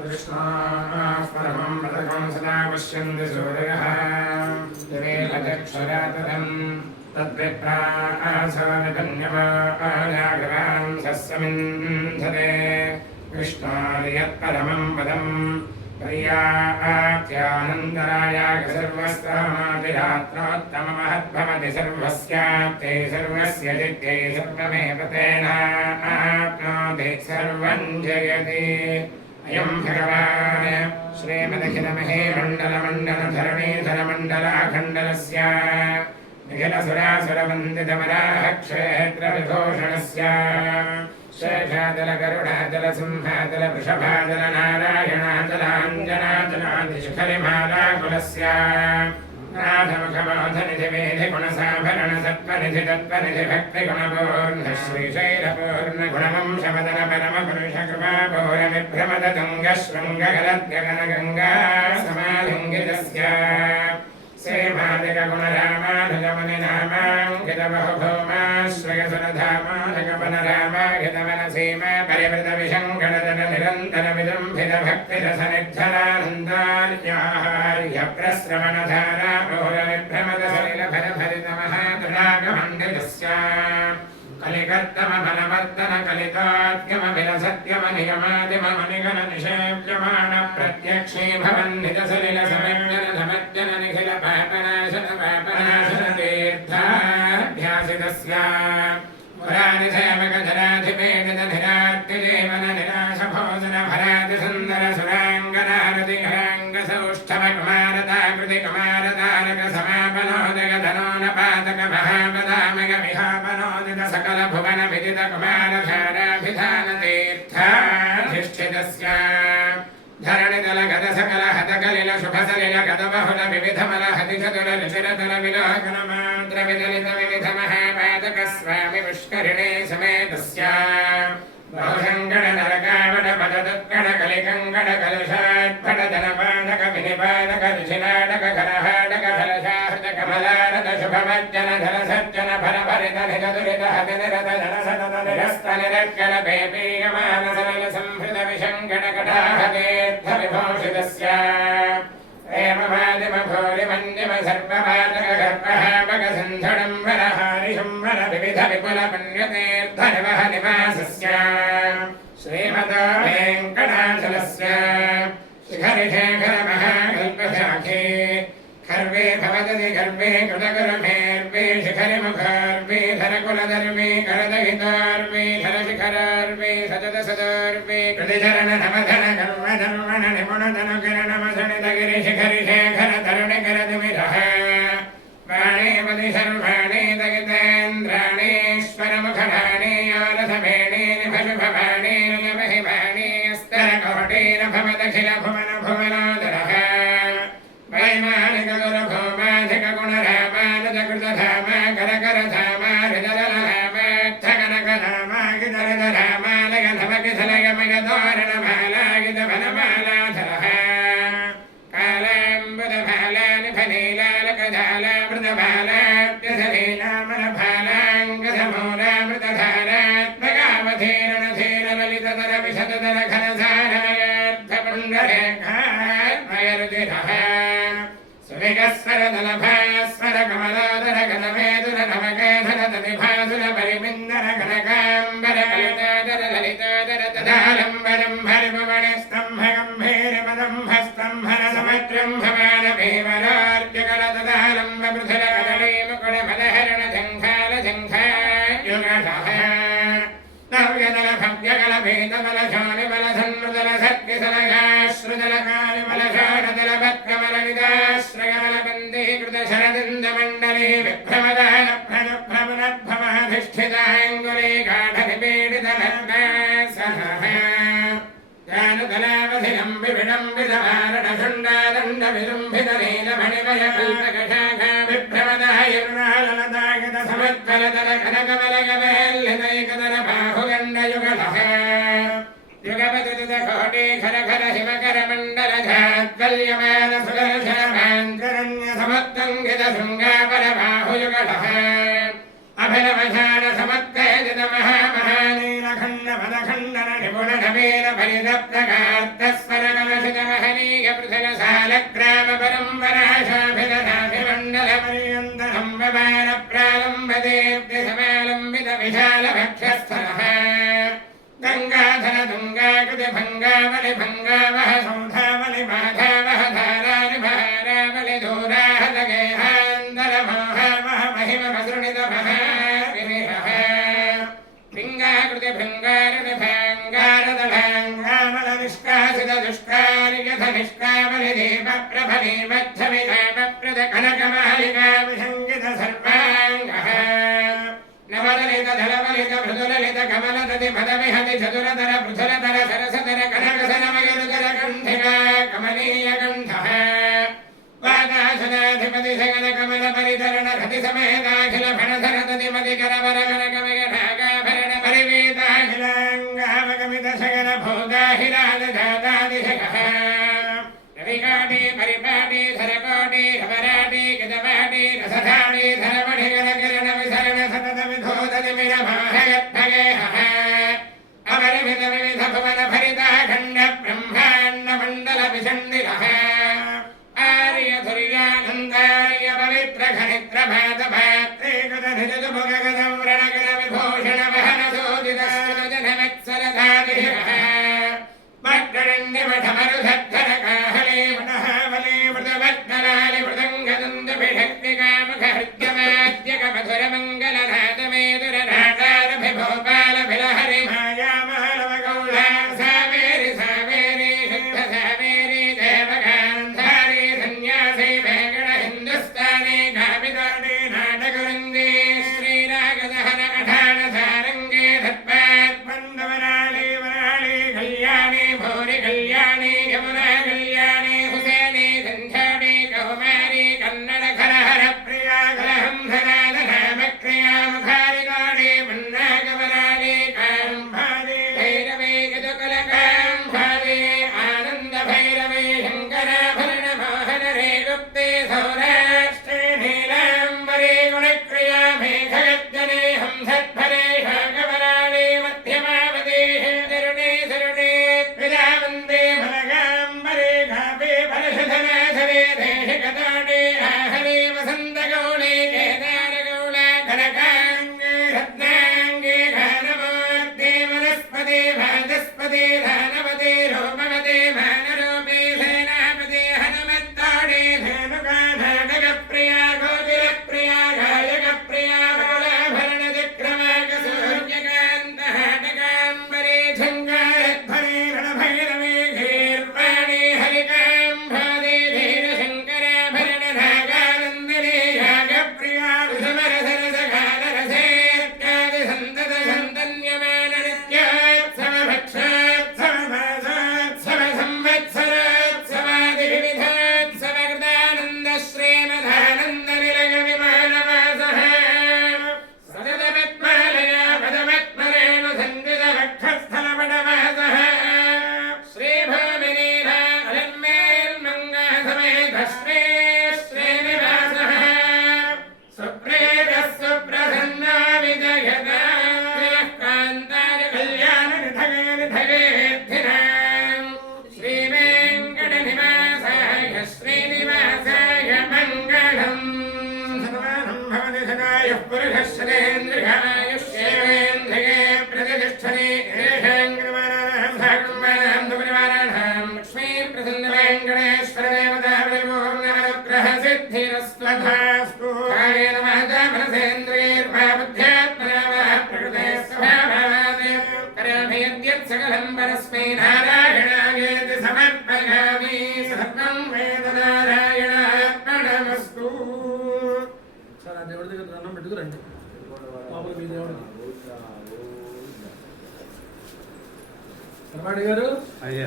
परमं पदकं सदा पश्यन्ति सूरयः यमेव चक्षुरातरं तद्विप्रासोऽनुकन्यमानागरां सस्यमिन्धते विष्णोर्यत्परमं पदं पर्याप्त्यानन्दरायाग सर्वस्तामातिरात्रोत्तममहद्भवति सर्वस्याप्ते सर्वस्य जित्यै सर्वमेव तेनाप्नोति सर्वं जयति अयं भगवान् श्रीमदखिलमहेमण्डलमण्डलधरणीधरमण्डलाखण्डलस्य निखिलसुरासुरवन्दितमराहक्षेत्रविभूषणस्य शेषाचलगरुडाचलसिंहाचलवृषभाचलनारायणाचलाञ्जनाचलादिशिखरिमालाकुलस्य नाथमुखबोधनिधिवेदिगुणसाभरणसत्त्वनिधि तत्त्वनिधि भक्तिगुणपूर्ण श्रीशैलपूर्णगुणवंशवदन परमपुरुषकृपापूरविभ्रमदतुङ्गशृङ्गगलद्गगनगङ्गा समालिङ्गितस्य श्रीमादिकगुणरामानुजमुनिनामाङ्कितबहुभौमाश्रयसुरधामाघितवनसीम परिवृतविशङ्करनिरन्तरमिदं प्रस्रवणधारापूरविभ्रमदसलिलभरभरितमहातडागमण्डितस्य कलिकर्तमफलवर्तन कलिताद्यमभिलसत्यमनियमादिमनिगणनिषेव्यमाण प्रत्यक्षी भवन्नितसलिलसमज्जन निखिल पापनाशन पापनाशन तीर्थाभ्यासितस्य पुरानिसेवकजनाधिपेदितधिरार्तिदेवन निराशभोजन भरातिसुन्दर सुराङ्गनारतिहराङ्गसौष्ठवकुमारताकृतिकुमारतारक समापनोदयधनोनपातक महापदामग विहापनोदित सकल भुवन विदित कुमारधाराभिधानतीर्थाधिष्ठितस्य धरणितल गद सकल हतकलिल शुभसलिल गद बहुल विविधमल हतिचतुल रुचिरतुल विलोकनमात्र विदलित विविध महापातक स्वामि पुष्करिणे समेतस्य बहुशङ्कड नरकावड पददुत्कड कलिकङ्कड कलशात्फड जनपादक विनिपादक ऋषिनाटक करहाटक फलशाहृत कमलारत शुभमज्जन धन सज्जन फलभरित निजदुरित हतिनिरत जनसतत निरस्त निरक्कल पेपीयमान सरल संहृत विशङ्कड कटाहतीर्थ विभूषितस्य प्रेमवादिम भूरिमञ्जिम सर्वपादक गर्भहापक सिन्धुडम्बर हारिशुम्बर विविध विपुल पुण्यतीर्थ निवह निवासस्य श्रीमतो वेङ्कटाचलस्य शिखरिशेखर महाकल्पशाखे खर्वे भवदति गर्भे कृतगुरुमेर्वे शिखरिमुखार्वे धरकुलदर्वे करदहितार्वे धरशिखरार्वे सततसदार्वे कृतिचरण नवधन कर्मधर्मण निपुणतनुकिरणमसनितगिरिशिखरिशेखर तरुणिकरदिविरः वाणीपति सर्वाणि दगितेन्द्राणीश्वरमुखवाणी योरसवेणी निभशुभवाणी निजमहिवाणी स्तरकोटीरभवदखिल भुवन भुवनोदरः वैमानिकगुरुभौमाधिकगुणरामानुजकृतधाम करकरधामा हृदलधामा ठगनकधामा गिदरिदधामा लयधमकिथलयमयतोरणमालागिदफलमालाधरः कालाम्बुदफलानिफलीलालकधालामृतफलाङ्गधमूलामृतधारात्मकावधीरणधीरललिततर विशततर घनसारमयर्धपुण्डरेखात्मयरुचिरः सुविगस्वर दलभास्वर कमलादर गदमेदुर नवकेधर तदिभासुर परिमिन्दर कनकाम्बर कलितादर ललितादर तदालम्बरं भरिभुवणस्तम्भ गम्भीर पदम्भस्तम्भर समत्रम्भमान भीमरार्जगल तदालम्ब पृथुल कदली मुकुट मदहरण झङ्घाल झङ्घायुगः नव्यदल भव्यगल भीतबल शौनिबल सन्मृदल सत्किसलगाश्रुदल कालिबल शारदल भक्कमल निदाश्रयमल बन्दी कृत शरदिन्दमण्डली विभ्रमदान प्रभुनद्भवाधिष्ठिताङ्गुली गाढनिपीडित भग्नासनः जानुदलावधिनं विविडम्बितवारणशुण्डादण्ड विलुम्बित नीलमणिमय कल्पकशाखा विभ्रमदायुर्नाललदागत समत्फलदल कनकमलगवेल्लितैकदल बाहुगण्डयुगलः युगपतित कोटि खर खर शिवकर मण्डल जाद्वल्यमान सुदर्शनमान्तरण्य समत्तङ्गित शृङ्गापर बाहुयुगलः अभिनवशान समत्कयजित महामहानीलखण्ड पदखण्डन निपुण नवीन भरित प्रकार्तस्वर ధరావలి భంగావహ సౌధావలి మాధావహ ధారాని భారావలి దూరాహదగేహాందర మోహమహ మహిమ మసృణిత మహావినిహ పింగాకృతి భంగారని భాంగారదభాంగామల నిష్కాసిత దుష్కారి యథ నిష్కామలి దేవ ప్రభని మధ్యమిధామ ప్రద కనకమాలికా విసంగిత సర్వాంగః నవలలిత ధరవలిత మృదులలిత కమలదతి పదవిహతి చతురధర పృథులధర సరసధర కనకసరమయురుధర కంఠిక కమనీయ కంఠః వాదాసనాధిపతి సగన కమల పరిధరణ రతి సమేతాఖిల ఫణధర తదిమతి కరవర కనకమయ ఢాకాభరణ పరివేతాఖిలాంగామగమిత సగన భోగాహిరాజ జాతాదిశకః రవికాటి పరిపాటి ధరకోటి రవరాటి గజపాటి రసధాటి ధరమణి గణకిరణ విసరణ సతత విధోదతి మిరమాహయత్భగేహ అపరిమిత వివిధ భువన భరితాఖండ బ్రహ్మాండ మండల విషండిరః ఆర్యధుర్యానందార్య పవిత్ర ఘనిత్ర భాత భాత్రే గద నిజ భుగగద వ్రణగణ విభూషణ వహన సోదిత జనమత్సరధాదిరః మట్టరణ్యమఠమరుధద్ధర కాహలే వనహావలే మృతవత్తలాలి మృదంగదందు విఢక్తికాముఖ హృద్యమాద్యక మధుర మంగళనాథమేదుర నాటారభిభోపాల బిలహరి మాయామహలవ గౌళా సావేరి సావేరి శుద్ధ సావేరి దేవగాంధారి సన్యాసి వేగణ హిందుస్థానీ కామితాని నాటకవృందే శ్రీరాగదహన అఠాణ సారంగే ధత్పాత్ మందవరాళి వరాళి కళ్యాణి భూరి కళ్యాణి యమునా కళ్యాణి హుసేని సంధ్యాడి కౌమారి కన్నడ ఖరహర ప్రియా కలహంధనాద నామక్రియా ముఖారిగాడి మన్నాగవరాళి కాంభాది భైరవే గజకల కాంభాది ఆనంద భైరవే శంకరాభరణ మోహన రే గుప్తే సౌరాష్ట్రే నీలాంబరే గుణక్రియా మేఘగర్జనే హంసద్భరే శాగవరాళి మధ్యమావదే తరుణే సరుణే విరావందే ఫలగాంబరే ఘాపే ఫలశధనాధరే దేశగతాడే ఆహరే వసంతగౌళే కేదారగౌళ కనకాంగే రత్నాంగే ఘానమూర్తే వనస్పదే భాజస్పదే ధానవదే రూపవదే మానరూపే సేనాపదే హనుమత్తాడే ధేనుకానాటక ప్రియా గోకుల ప్రియా గాయక ప్రియా బకులాభరణ చక్రమాక సూర్యకాంత హాటకాంబరే ఝంగారధ్వరే రణభైరవే ఘీర్వాణి హరికాంభాదే ధీర శంకరాభరణ నాగానందనే యాగప్రియా విషమర సరస గాన రసేత్యాది సంతత సంతన్యమాన నిత్యోత్సవ భక్షోత్సవ మాసోత్సవ సంవత్సరోత్సవాది వివిధోత్సవ కృతానంద శ్రీమదానంద నిలయ విమానవాసః సతత పద్మాలయా పదపద్మరేణు సంగీత వక్షస్థల పడవాసః శ్రీభూమినీలా అలన్మేల్మంగ సమేత శ్రీ శ్రీనివాసః సుప్రేత సుప్రసన్నా విజయత కాంతార కళ్యాణ నిధగే నిధగేర్థినాం శ్రీవేంకట నివాసాయ శ్రీనివాసాయ మంగళం సర్వాణం భవతి సదాయ పురుషశ్రేంద్రియాయుష్యేంద్రియే ప్రతిష్టనే ఏషాంగ్రవాణాం సాగుంబానాం దుపరివారాణాం లక్ష్మీ ప్రసన్న వెంకటేశ్వర దేవతా పరిపూర్ణానుగ్రహ సిద్ధిరస్వధాస్తు కాయేన మహతా మనసేంద్రియైర్వా బుద్ధ్యాత్మనా వా ప్రకృతే స్వభావాత్ కరోమి యద్యత్ సకలం పరస్మై నారాయణాయేతి సమర్పయామి సర్వం వేద నారాయణార్పణమస్తు. సార్ ఆ దేవుడి దగ్గర దండం పెట్టుకురండి లోపల మీ దేవుడికి. కర్మాడి గారు అయ్యా